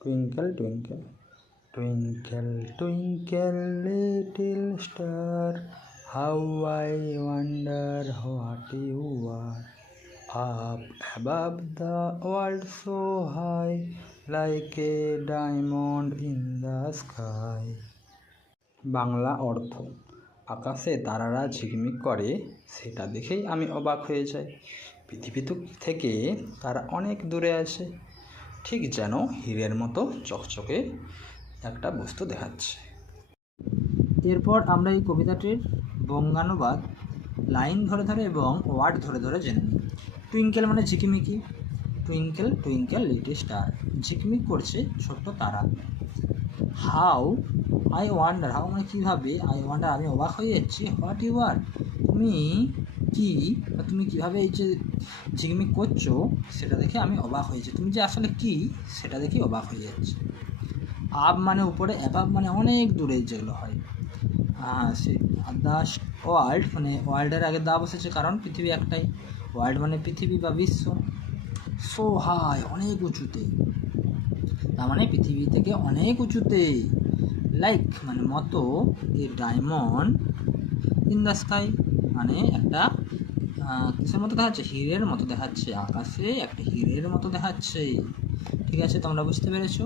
Twinkle, twinkle, twinkle, twinkle, little star, how I wonder what you are. Up above the world so high, like a diamond in the sky. Bangla অর্থ: আকাশে তারারা ঝিকমিক করে, সেটা দেখেই আমি অবাক হয়ে যাই। পৃথিবী থেকে তারা অনেক দূরে আছে, ঠিক যেন হীরের মতো চকচকে একটা বস্তু দেখাচ্ছে। এরপর আমরা এই কবিতাটির বঙ্গানুবাদ লাইন ধরে ধরে এবং ওয়ার্ড ধরে ধরে জেনে নিই। টুইঙ্কেল মানে ঝিকিমিকি, টুইঙ্কেল টুইঙ্কেল লিটল স্টার, ঝিকমিক করছে ছোট্ট তারা। হাউ আই ওয়ান্ডার, হাউ মানে কীভাবে, আই ওয়ান্ডার আমি অবাক হয়ে যাচ্ছি, হোয়াট ইউ আর তুমি কি বা তুমি কীভাবে এই যে ঝিকমিক করছো সেটা দেখে আমি অবাক হয়েছি, তুমি যে আসলে কি সেটা দেখে অবাক হয়ে যাচ্ছি। আপ মানে উপরে, অ্যাবাব মানে অনেক দূরে যেগুলো হয়। সে দ্য ওয়ার্ল্ড মানে ওয়ার্ল্ডের আগে দা বসেছে কারণ পৃথিবী একটাই, ওয়ার্ল্ড মানে পৃথিবী বা বিশ্ব। সো হাই অনেক উঁচুতে, তার মানে পৃথিবী থেকে অনেক উঁচুতে। লাইক মানে মতো, a diamond in the sky মানে একটা কিসের মতো দেখাচ্ছে, হীরের মতো দেখাচ্ছে, আকাশে একটা হীরের মতো দেখাচ্ছে। ঠিক আছে, তোমরা বুঝতে পেরেছো।